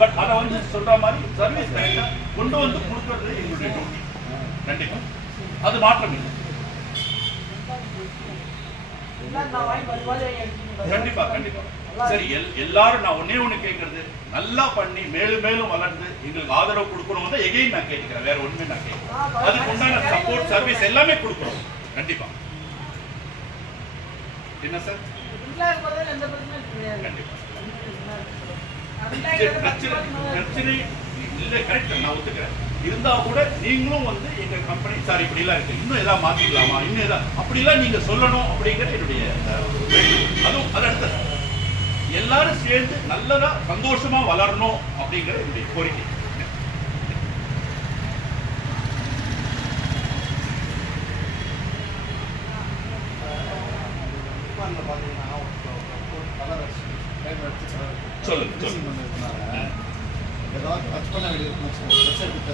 But அதை வந்து சொல்ற மாதிரி சர்வீஸ் கரெக்டா கொண்டு வந்து கொடுக்கறது எங்களுடைய டியூட்டி. கண்டிப்பா அது மாற்றம் இல்லை. கண்டிப்பா கண்டிப்பா சரி. எல்லாரும் நான் ஒன்னே ஒண்ணு கேட்கறது, நல்லா பண்ணி மேலும் மேலும் வளர்ந்து எங்களுக்கு ஆதரவு கொடுக்கணும் தான் எகைன் நான் கேட்கிறேன். வேற ஒண்ணுமே நான் கேட்கிறேன். அதுக்கு உண்டான சப்போர்ட் சர்வீஸ் எல்லாமே கொடுக்குறோம். கண்டிப்பா. என்ன சார்? கண்டிப்பா பிரச்சனை இல்லை. கரெக்ட், நான் ஒத்துக்கிறேன். இருந்தா கூட நீங்களும் வந்து எங்க கம்பெனி சார் இப்படி எல்லாம் இருக்கு, இன்னும் ஏதாவது மாத்திக்கலாமா, இன்னும் ஏதாவது அப்படிலாம் நீங்க சொல்லணும் அப்படிங்கிற என்னுடைய அதுவும் அது அடுத்தது. எல்லாரும் சேர்ந்து நல்லதா சந்தோஷமா வளரணும் அப்படிங்கிற என்னுடைய கோரிக்கை. சொல்லுங்க சொல்லுங்க. ஏதாவது டச் பண்ண வேண்டியது